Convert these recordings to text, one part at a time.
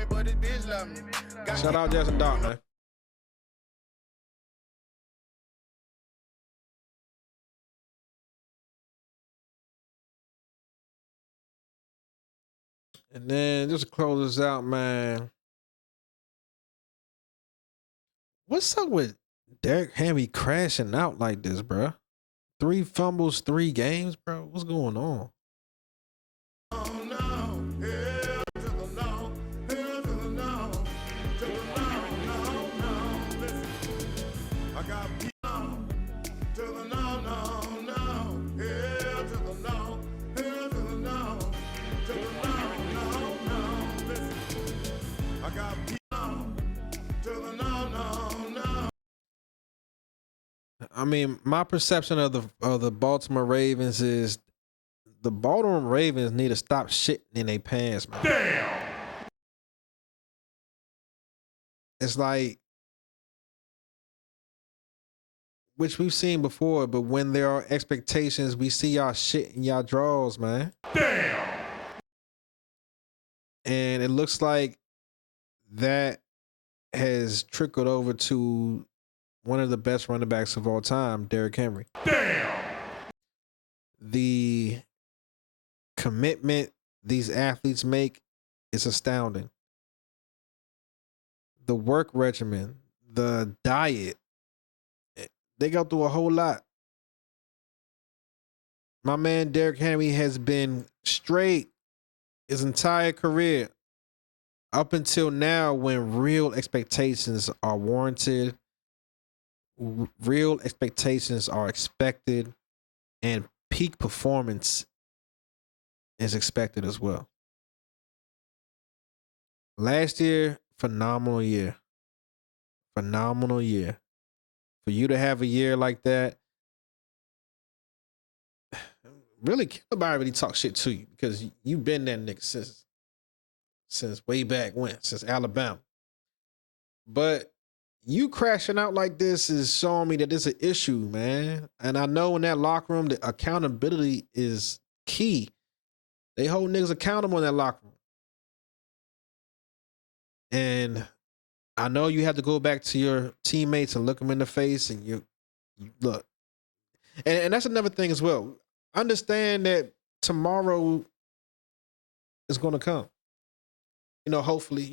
me, but this bitch love me. Shout out Jackson Doc, man. And then just to close this out, man. What's up with Derrick Henry crashing out like this, bro? 3 fumbles, 3 games, bro. What's going on? I mean, my perception of the Baltimore Ravens is the Baltimore Ravens need to stop shitting in their pants, man. Damn! It's like, which we've seen before, but when there are expectations, we see y'all shit in y'all draws, man. Damn! And it looks like that has trickled over to one of the best running backs of all time, Derrick Henry. Damn! The commitment these athletes make is astounding. The work regimen, the diet, they go through a whole lot. My man Derrick Henry has been straight his entire career up until now, when real expectations are warranted, real expectations are expected, and peak performance is expected as well. Last year, phenomenal year. Phenomenal year. For you to have a year like that, really can't nobody really talk shit to you, because you've been that nigga since way back when, since Alabama. But you crashing out like this is showing me that there's an issue, man. And I know in that locker room, the accountability is key. They hold niggas accountable in that locker room. And I know you have to go back to your teammates and look them in the face and you look. And that's another thing as well. Understand that tomorrow is going to come. You know, hopefully,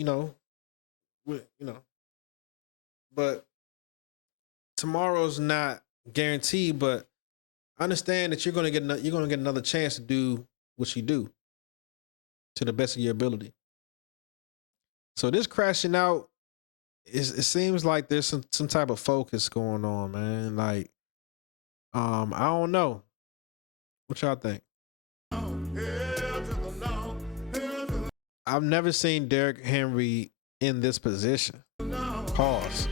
but tomorrow's not guaranteed. But understand that you're going to get another chance to do what you do to the best of your ability. So this crashing out, it seems like there's some type of focus going on, man. Like, I don't know. What y'all think? I've never seen Derrick Henry in this position. Pause.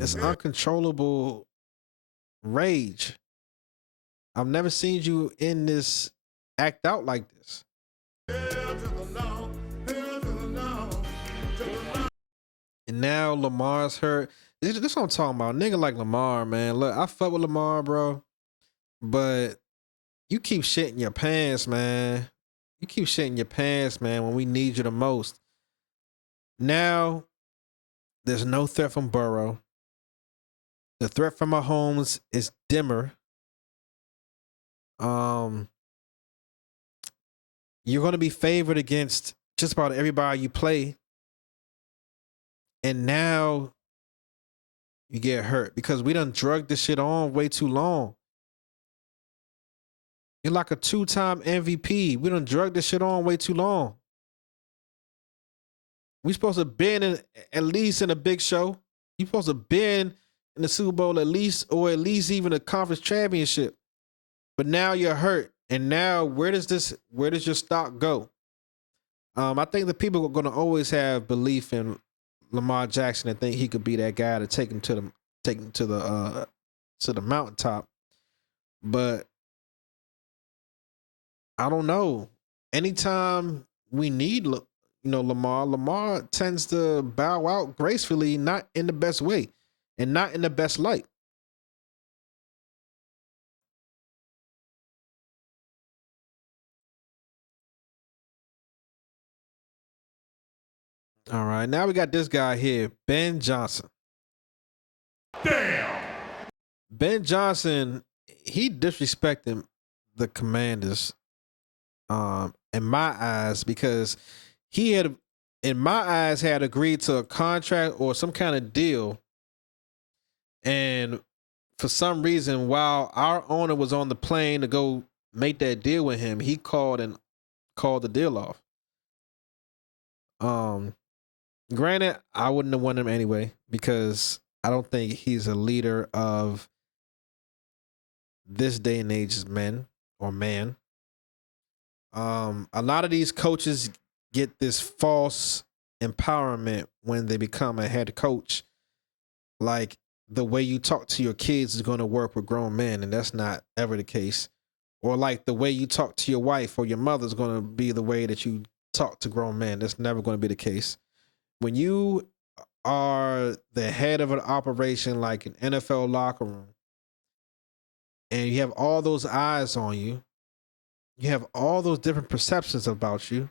It's uncontrollable rage. I've never seen you in this act out like this. And now Lamar's hurt. This is what I'm talking about. Nigga like Lamar, man. Look, I fuck with Lamar, bro. But you keep shitting your pants, man. You keep shitting your pants, man, when we need you the most. Now, there's no threat from Burrow. The threat from Mahomes is dimmer. You're going to be favored against just about everybody you play. And now you get hurt because we done drugged this shit on way too long. You're like a 2-time MVP. We done drugged this shit on way too long. We supposed to been at least in a big show. You supposed to been in the Super Bowl at least, or at least even a conference championship. But now you're hurt. And now where does your stock go? I think the people are going to always have belief in Lamar Jackson and think he could be that guy to take him to the mountaintop. But I don't know. Anytime we need Lamar tends to bow out gracefully, not in the best way and not in the best light. All right, now we got this guy here, Ben Johnson. Damn. Ben Johnson, he disrespected the Commanders, in my eyes, because he had, in my eyes, had agreed to a contract or some kind of deal, and for some reason, while our owner was on the plane to go make that deal with him, he called the deal off. Granted, I wouldn't have won him anyway because I don't think he's a leader of this day and age's men or man. A lot of these coaches get this false empowerment when they become a head coach. Like the way you talk to your kids is going to work with grown men, and that's not ever the case. Or like the way you talk to your wife or your mother is going to be the way that you talk to grown men. That's never going to be the case. When you are the head of an operation like an NFL locker room, and you have all those eyes on you, you have all those different perceptions about you,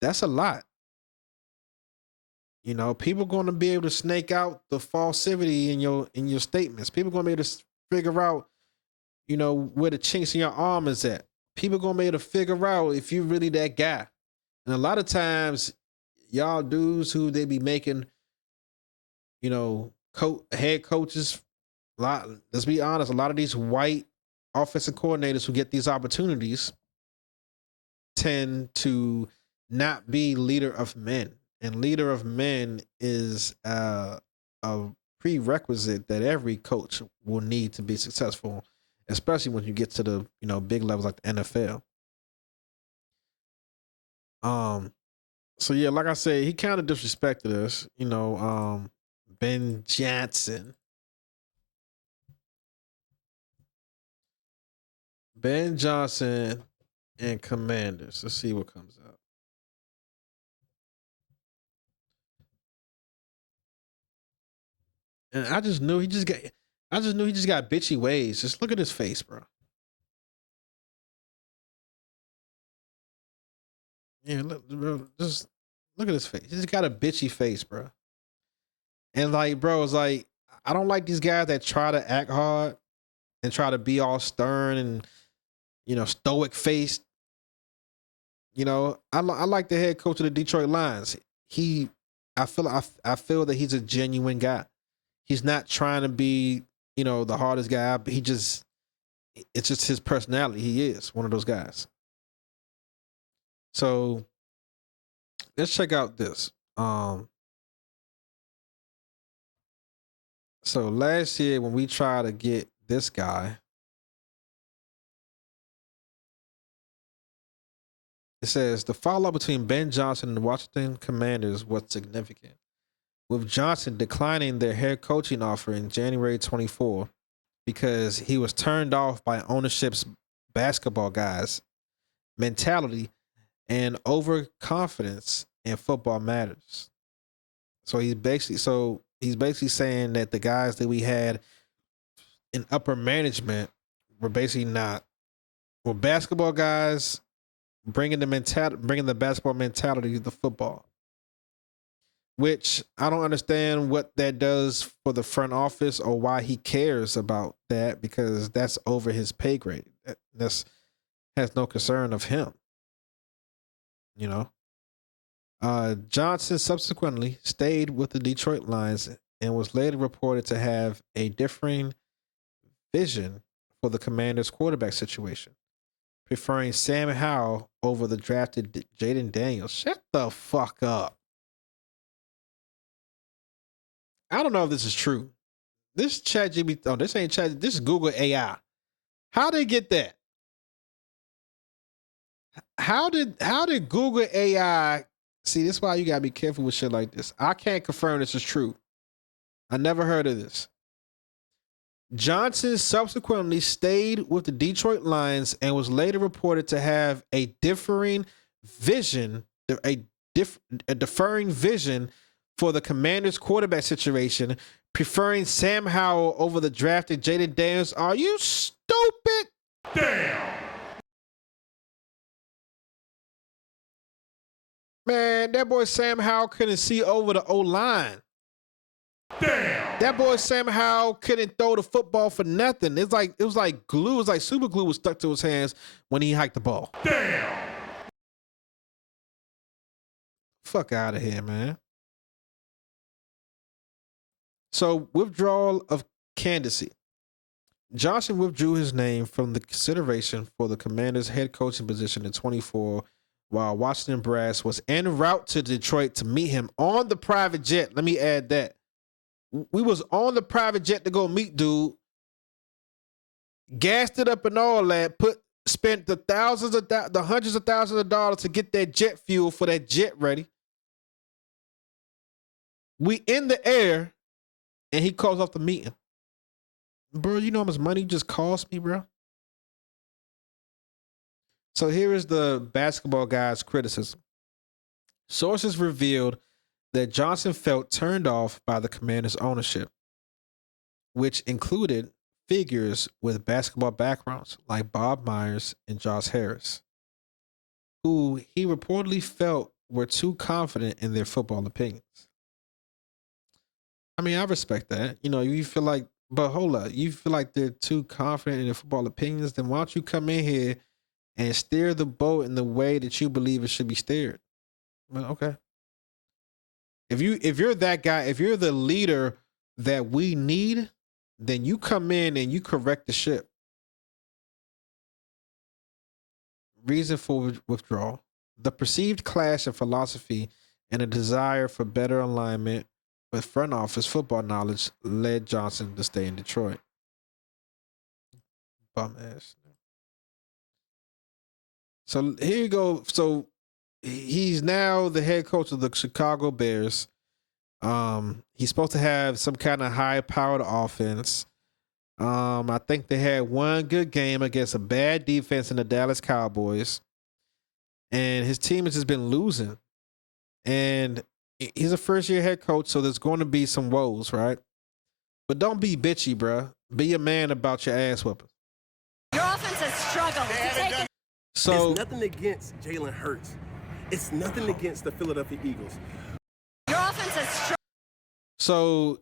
that's a lot. You know, people going to be able to snake out the falsity in your statements. People going to be able to figure out, you know, where the chinks in your arm is at. People going to be able to figure out if you really that guy. And a lot of times, y'all dudes who they be making, you know, head coaches, let's be honest, a lot of these white offensive coordinators who get these opportunities tend to not be leader of men. And leader of men is a prerequisite that every coach will need to be successful, especially when you get to the, you know, big levels like the NFL. So yeah, like I said, he kind of disrespected us, you know. Ben Johnson. Ben Johnson and Commanders. Let's see what comes out. And I just knew he just got bitchy ways. Just look at his face, bro. Yeah, look, bro, just look at his face. He just got a bitchy face, bro. And like, bro, it's like I don't like these guys that try to act hard and try to be all stern and, you know, stoic faced. You know, I like the head coach of the Detroit Lions. I feel that he's a genuine guy. He's not trying to be, you know, the hardest guy. But it's just his personality. He is one of those guys. So let's check out this. So last year when we tried to get this guy, it says the follow-up between Ben Johnson and the Washington Commanders was significant, with Johnson declining their head coaching offer in January 24 because he was turned off by ownership's basketball guys' mentality and overconfidence in football matters. So he's basically saying that the guys that we had in upper management were basically not basketball guys bringing the basketball mentality to the football. Which I don't understand what that does for the front office or why he cares about that, because that's over his pay grade. That's has no concern of him. You know, Johnson subsequently stayed with the Detroit Lions and was later reported to have a differing vision for the Commanders' quarterback situation, preferring Sam Howell over the drafted Jaden Daniels. Shut the fuck up. I don't know if this is true. This ChatGPT, oh, this ain't Chat, this is Google AI. How did they get that? How did Google AI see? This is why you gotta be careful with shit like this. I can't confirm this is true. I never heard of this. Johnson subsequently stayed with the Detroit Lions and was later reported to have a differing vision, a deferring vision for the Commanders' quarterback situation, preferring Sam Howell over the drafted Jaden Daniels. Are you stupid? Damn. Man, that boy Sam Howell couldn't see over the O-line. Damn. That boy Sam Howell couldn't throw the football for nothing. It was like glue. It was like super glue was stuck to his hands when he hiked the ball. Damn. Fuck out of here, man. So, withdrawal of candidacy. Johnson withdrew his name from the consideration for the Commanders' head coaching position in 24, while Washington brass was en route to Detroit to meet him on the private jet. Let me add that. We was on the private jet to go meet dude, gassed it up and all that, spent the hundreds of thousands of dollars to get that jet fuel for that jet ready. We in the air, and he calls off the meeting. Bro, you know how much money just cost me, bro? So here is the basketball guy's criticism. Sources revealed that Johnson felt turned off by the Commanders' ownership, which included figures with basketball backgrounds like Bob Myers and Josh Harris, who he reportedly felt were too confident in their football opinions. I mean, I respect that. You know, you feel like, but hold up, you feel like they're too confident in their football opinions, then why don't you come in here and steer the boat in the way that you believe it should be steered? Well, okay. If you're that guy, if you're the leader that we need, then you come in and you correct the ship. Reason for withdrawal: the perceived clash of philosophy and a desire for better alignment with front office football knowledge led Johnson to stay in Detroit. Bum ass. So here you go. So he's now the head coach of the Chicago Bears. He's supposed to have some kind of high-powered offense. I think they had one good game against a bad defense in the Dallas Cowboys. And his team has just been losing. And he's a first-year head coach, so there's going to be some woes, right? But don't be bitchy, bruh. Be a man about your ass whooping. Your offense has struggled. So it's nothing against Jalen Hurts. It's nothing against the Philadelphia Eagles. Your offense has struggled. So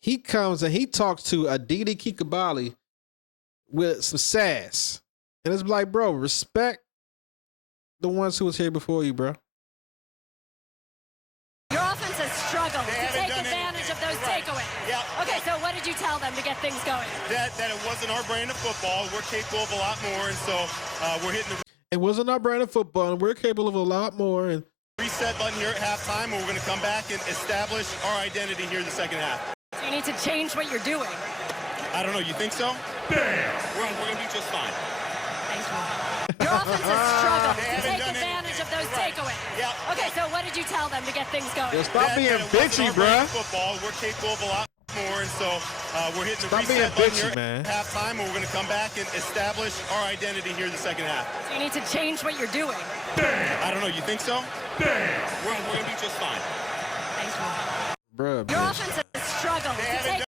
he comes and he talks to Aditi Kikabali with some sass. And it's like, bro, respect the ones who was here before you, bro. Your offense has struggled to take advantage of those takeaways. Yeah. Okay, so what did you tell them to get things going? That it wasn't our brand of football. We're capable of a lot more, and so we're hitting the It wasn't our brand of football, and we're capable of a lot more. And reset button here at halftime, and we're going to come back and establish our identity here in the second half. So you need to change what you're doing. I don't know. You think so? Damn. We're going to be just fine. Thanks, man. Your offense has struggled to take advantage of those takeaways. Yeah. Okay, so what did you tell them to get things going? yo, stop being bitchy, bro. Football, we're capable of a lot more, and so we're hitting the Stop being reset button bitchy, here man. at halftime, and we're going to come back and establish our identity here in the second half. So you need to change what you're doing. Damn. I don't know. You think so? Damn. We're going to be just fine. Thanks, man. Bruh, Your bitch. offense has struggled to take